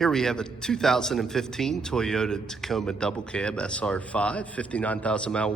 Here we have a 2015 Toyota Tacoma Double Cab SR5, 59,000 mile,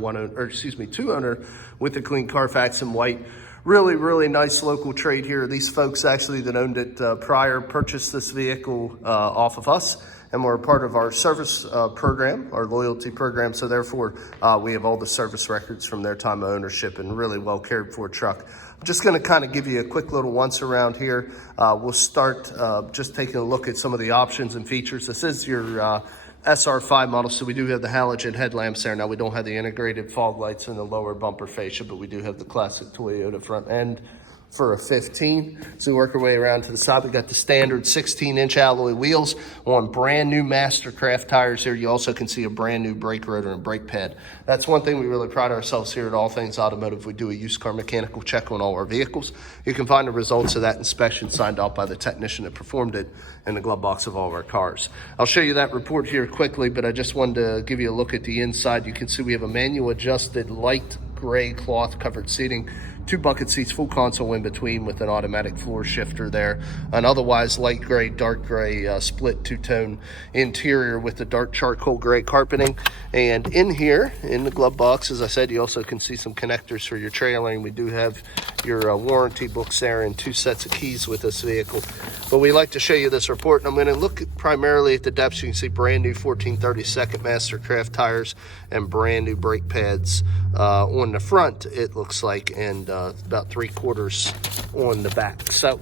two owner with a clean Carfax in white. Really nice local trade here. These folks actually that owned it prior purchased this vehicle off of us, and we're a part of our service program, our loyalty program. So therefore, we have all the service records from their time of ownership, and really well cared for truck. I'm just gonna kind of give you a quick little once around here. We'll start just taking a look at some of the options and features. This is your SR5 model, so we do have the halogen headlamps there. Now we don't have the integrated fog lights in the lower bumper fascia, but we do have the classic Toyota front end for a 15. So we work our way around to the side. We got the standard 16-inch alloy wheels on brand new Mastercraft tires here. You also can see a brand new brake rotor and brake pad. That's one thing we really pride ourselves here at All Things Automotive. We do a used car mechanical check on all our vehicles. You can find the results of that inspection signed off by the technician that performed it in the glove box of all of our cars. I'll show you that report here quickly, but I just wanted to give you a look at the inside. You can see we have a manual adjusted light gray cloth covered seating, 2 bucket seats, full console in between with an automatic floor shifter there. An otherwise light gray, dark gray split two-tone interior with the dark charcoal gray carpeting. And in here, in the glove box, as I said, you also can see some connectors for your trailing. We do have your warranty books there and 2 sets of keys with this vehicle. But we like to show you this report, and I'm going to look primarily at the depths. You can see brand new 1432nd Mastercraft tires and brand new brake pads on the front, it looks like, and about 3/4 on the back. So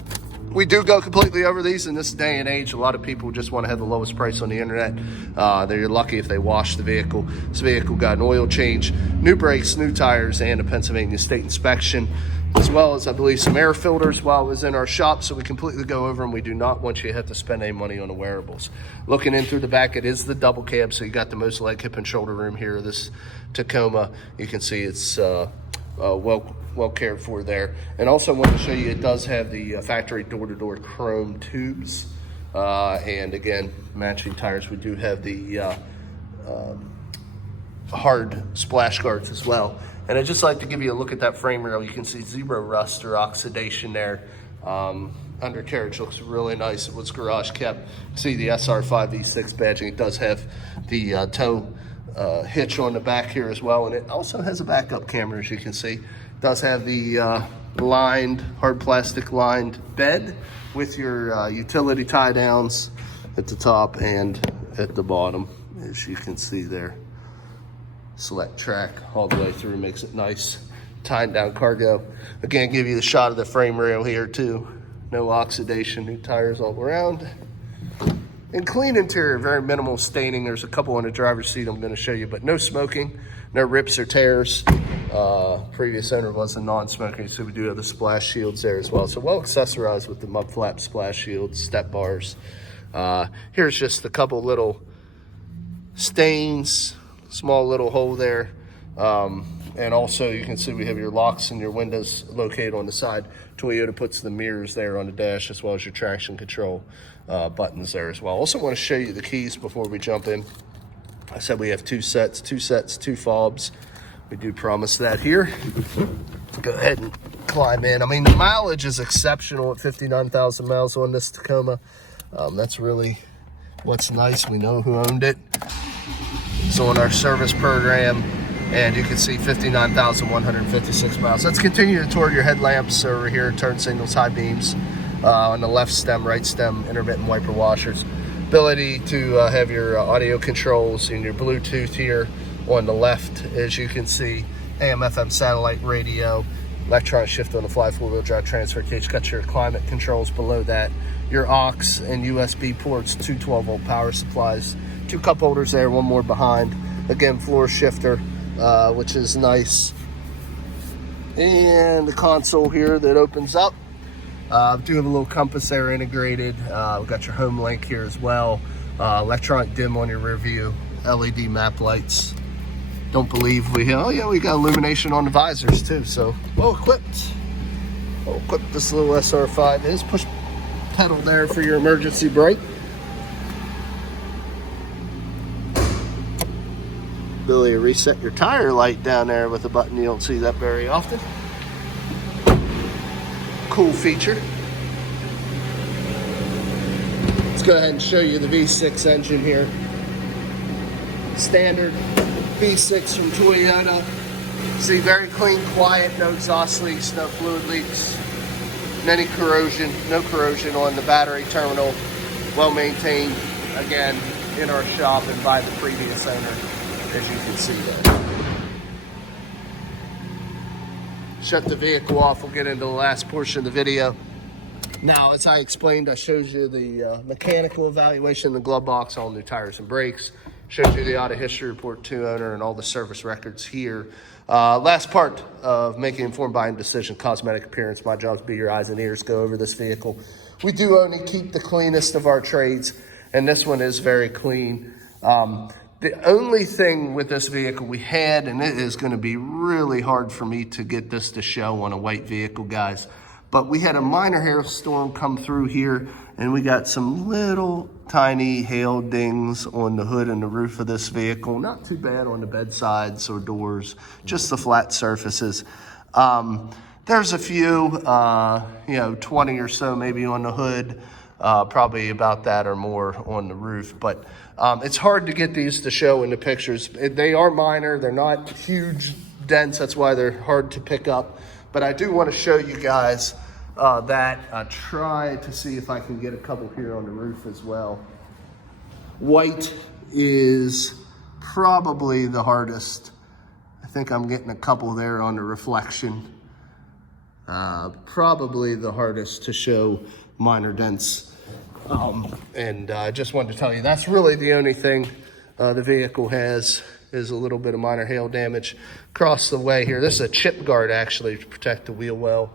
we do go completely over these in this day and age. A lot of people just want to have the lowest price on the internet. They're lucky if they wash the vehicle. This vehicle got an oil change, new brakes, new tires, and a Pennsylvania state inspection, as well as I believe some air filters while it was in our shop. So we completely go over them. We do not want you to have to spend any money on the wearables. Looking in through the back, it is the double cab, so you got the most leg, hip, and shoulder room here. This Tacoma, you can see it's well cared for there. And also want to show you, it does have the factory door-to-door chrome tubes, and again, matching tires. We do have the hard splash guards as well. And I'd just like to give you a look at that frame rail. You can see zero rust or oxidation there. Undercarriage looks really nice. It was garage kept. See the SR5 V6 badging. It does have the tow hitch on the back here as well, and it also has a backup camera, as you can see. It does have the lined, hard plastic lined bed with your utility tie downs at the top and at the bottom, as you can see there. Select track all the way through, makes it nice, tying down cargo. Again, give you the shot of the frame rail here too. No oxidation, new tires all around. And clean interior, very minimal staining. There's a couple on the driver's seat I'm going to show you, but no smoking, no rips or tears. Previous owner was a non-smoker, so we do have the splash shields there as well. So well accessorized with the mud flap splash shields, step bars. Here's just a couple little stains, small little hole there. And also you can see we have your locks and your windows located on the side. Toyota puts the mirrors there on the dash, as well as your traction control buttons there as well. Also want to show you the keys before we jump in. I said we have 2 sets, 2 fobs. We do promise that here. Go ahead and climb in. I mean, the mileage is exceptional at 59,000 miles on this Tacoma. That's really what's nice. We know who owned it. It's on our service program, and you can see 59,156 miles. Let's continue to tour your headlamps over here, turn signals, high beams, on the left stem, right stem, intermittent wiper washers. Ability to have your audio controls and your Bluetooth here on the left, as you can see. AM, FM satellite radio, electronic shift on the fly, 4-wheel drive transfer case. Got your climate controls below that. Your aux and USB ports, 2 12-volt power supplies, 2 cup holders there, 1 more behind. Again, floor shifter, which is nice. And the console here that opens up. Do have a little compass there integrated. We've got your home link here as well. Electronic dim on your rear view, LED map lights. Don't believe we have, oh yeah, we got illumination on the visors too. So well equipped. Well equipped this little SR5 is. Push pedal there for your emergency brake. Ability to reset your tire light down there with a button. You don't see that very often. Cool feature. Let's go ahead and show you the V6 engine here. Standard V6 from Toyota. See, very clean, quiet, no exhaust leaks, no fluid leaks, any corrosion, no corrosion on the battery terminal. Well maintained, again, in our shop and by the previous owner, as you can see there. Shut the vehicle off, we'll get into the last portion of the video. Now, as I explained, I showed you the mechanical evaluation, the glove box, all new tires and brakes. Showed you the auto history report to owner and all the service records here. Last part of making informed buying decision, cosmetic appearance. My job is to be your eyes and ears, go over this vehicle. We do only keep the cleanest of our trades, and this one is very clean. The only thing with this vehicle we had, and it is going to be really hard for me to get this to show on a white vehicle, guys, but we had a minor hailstorm come through here, and we got some little tiny hail dings on the hood and the roof of this vehicle. Not too bad on the bedsides or doors, just the flat surfaces. There's a few, 20 or so maybe on the hood, probably about that or more on the roof, but it's hard to get these to show in the pictures. They are minor, they're not huge dents, that's why they're hard to pick up. But I do want to show you guys that. Try to see if I can get a couple here on the roof as well. White is probably the hardest. I think I'm getting a couple there on the reflection. Probably the hardest to show minor dents. And I just wanted to tell you, that's really the only thing the vehicle has is a little bit of minor hail damage across the way here. This is a chip guard actually to protect the wheel well.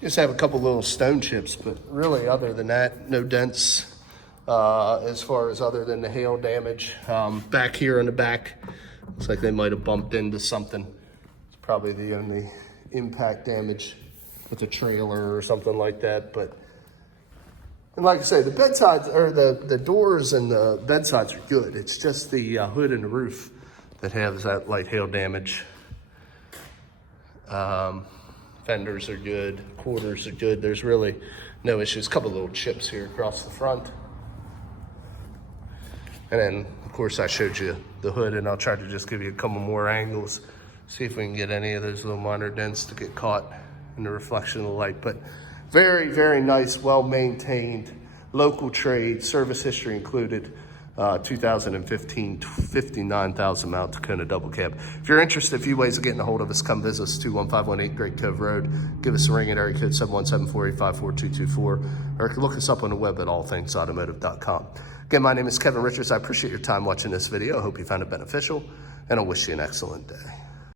Just have a couple little stone chips, but really other than that, no dents as far as other than the hail damage. Back here in the back, looks like they might have bumped into something. It's probably the only impact damage with a trailer or something like that. But and like I say, the bedsides or the doors and the bedsides are good. It's just the hood and the roof that has that light hail damage. Fenders are good, quarters are good. There's really no issues. A couple little chips here across the front. And then, of course, I showed you the hood, and I'll try to just give you a couple more angles, see if we can get any of those little minor dents to get caught in the reflection of the light. But very, very nice, well-maintained, local trade, service history included, 2015, 59,000 mile Tacoma double cab. If you're interested, a few ways of getting a hold of us, come visit us, 21518 Great Cove Road. Give us a ring at area code 717-485-4224, or look us up on the web at allthingsautomotive.com. Again, my name is Kevin Richards. I appreciate your time watching this video. I hope you found it beneficial, and I wish you an excellent day.